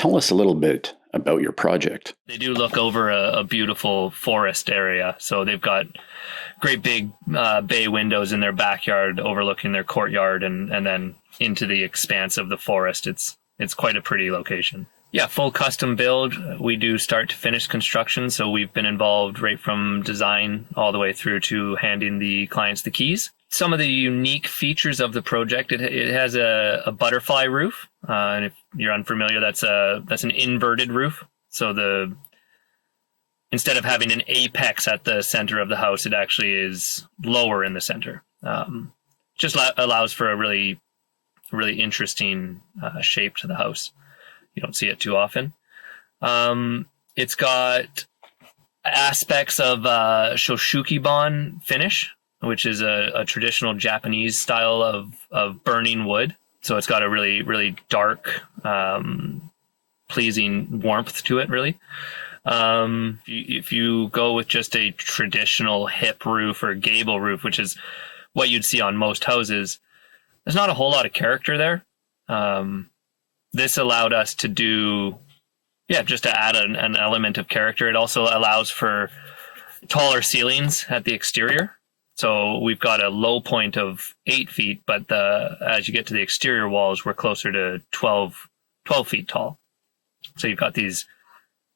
Tell us a little bit about your project. They do look over a beautiful forest area. So they've got great big bay windows in their backyard overlooking their courtyard and then into the expanse of the forest. It's quite a pretty location. Yeah, full custom build. We do start to finish construction. So we've been involved right from design all the way through to handing the clients the keys. Some of the unique features of the project, it has a butterfly roof. And if you're unfamiliar, that's an inverted roof. So instead of having an apex at the center of the house, it actually is lower in the center. Just allows for a really, really interesting shape to the house. You don't see it too often. It's got aspects of shoshukibon finish, which is a traditional Japanese style of burning wood. So it's got a really, really dark, pleasing warmth to it, really. If you go with just a traditional hip roof or gable roof, which is what you'd see on most houses, there's not a whole lot of character there. This allowed us to just to add an element of character. It also allows for taller ceilings at the exterior. So we've got a low point of 8 feet, but as you get to the exterior walls, we're closer to 12 feet tall. So you've got the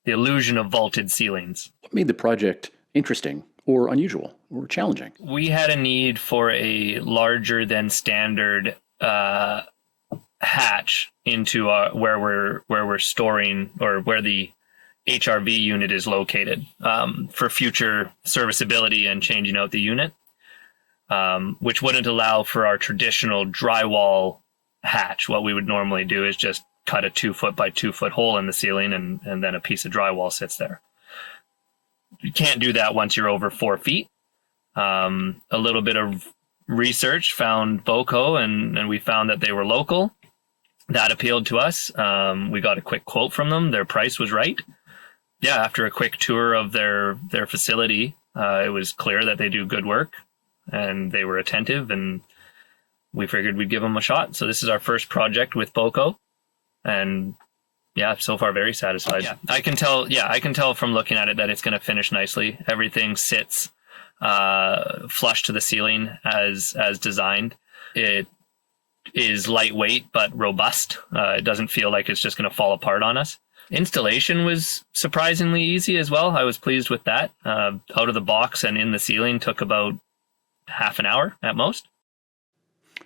illusion of vaulted ceilings. What made the project interesting or unusual or challenging? We had a need for a larger than standard hatch into where we're storing, or where the HRV unit is located, for future serviceability and changing out the unit, which wouldn't allow for our traditional drywall hatch. What we would normally do is just cut a 2 foot by 2 foot hole in the ceiling and then a piece of drywall sits there. You can't do that once you're over 4 feet. A little bit of research found BAUCO, and we found that they were local. That appealed to us. We got a quick quote from them. Their price was right. Yeah, after a quick tour of their facility, it was clear that they do good work and they were attentive, and we figured we'd give them a shot. So this is our first project with BAUCO, and yeah, so far very satisfied. Yeah, I can tell from looking at it that it's going to finish nicely. Everything sits flush to the ceiling as designed. It is lightweight but robust. It doesn't feel like it's just going to fall apart on us. Installation was surprisingly easy as well. I was pleased with that. Out of the box and in the ceiling took about half an hour at most.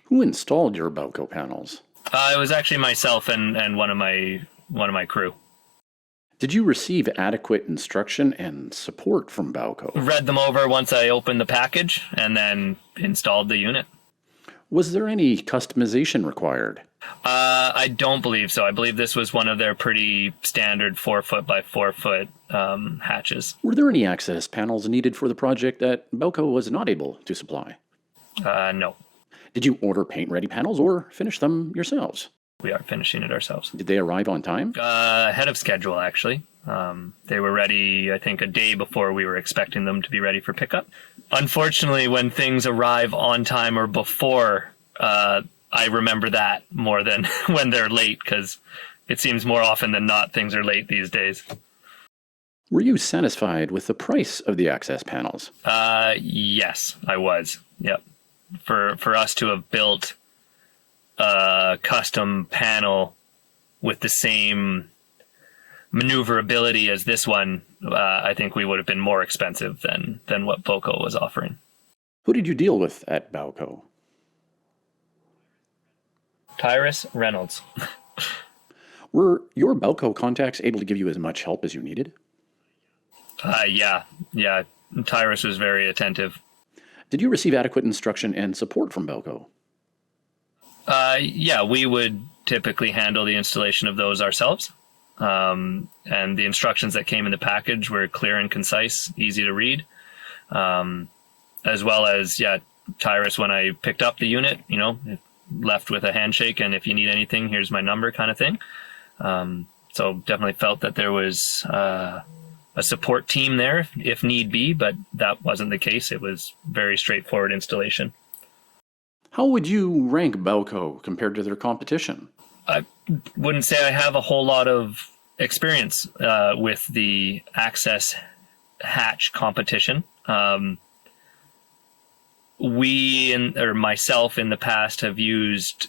Who installed your BAUCO panels? It was actually myself and one of my crew. Did you receive adequate instruction and support from BAUCO? Read them over once I opened the package and then installed the unit. Was there any customization required? I don't believe so. I believe this was one of their pretty standard 4 foot by 4 foot hatches. Were there any access panels needed for the project that BAUCO was not able to supply? No. Did you order paint-ready panels or finish them yourselves? We are finishing it ourselves. Did they arrive on time? Ahead of schedule, actually. They were ready, I think, a day before we were expecting them to be ready for pickup. Unfortunately, when things arrive on time or before, I remember that more than when they're late, because it seems more often than not things are late these days. Were you satisfied with the price of the access panels? Yes, I was. Yep. For us to have built a custom panel with the same maneuverability as this one, I think we would have been more expensive than what BAUCO was offering. Who did you deal with at BAUCO? Tyrus Reynolds. Were your BAUCO contacts able to give you as much help as you needed? Yeah. Tyrus was very attentive. Did you receive adequate instruction and support from BAUCO? Yeah, we would typically handle the installation of those ourselves. And the instructions that came in the package were clear and concise, easy to read. As well as, Tyrus, when I picked up the unit, left with a handshake and if you need anything, here's my number kind of thing. So definitely felt that there was a support team there if need be, but that wasn't the case. It was very straightforward installation. How would you rank BAUCO compared to their competition? wouldn't say I have a whole lot of experience with the access hatch competition. Myself in the past have used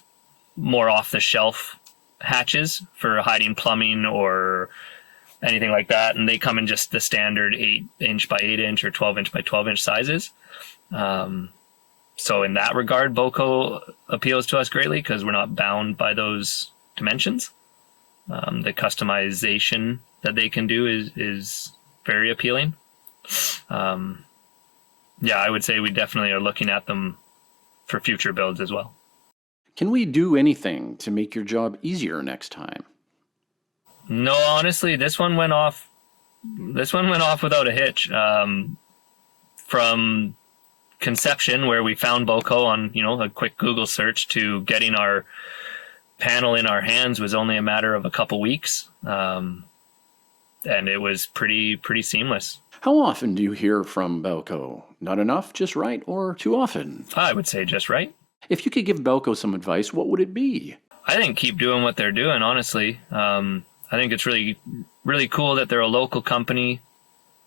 more off the shelf hatches for hiding plumbing or anything like that, and they come in just the standard 8-inch by 8-inch or 12-inch by 12-inch sizes. So in that regard, BAUCO appeals to us greatly because we're not bound by those dimensions. The customization that they can do is very appealing. Yeah, I would say we definitely are looking at them for future builds as well. Can we do anything to make your job easier next time? No, honestly, this one went off without a hitch. From conception, where we found BAUCO on a quick Google search, to getting our panel in our hands was only a matter of a couple weeks, and it was pretty seamless. How often do you hear from BAUCO? Not enough, just right, or too often? I would say just right. If you could give BAUCO some advice, what would it be? I think keep doing what they're doing, honestly. I think it's really cool that they're a local company.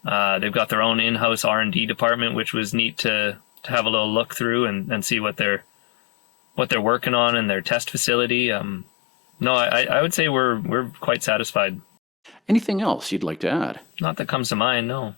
They've got their own in-house R&D department, which was neat to have a little look through and see what they're working on in their test facility. No, I would say we're quite satisfied. Anything else you'd like to add? Not that comes to mind, no.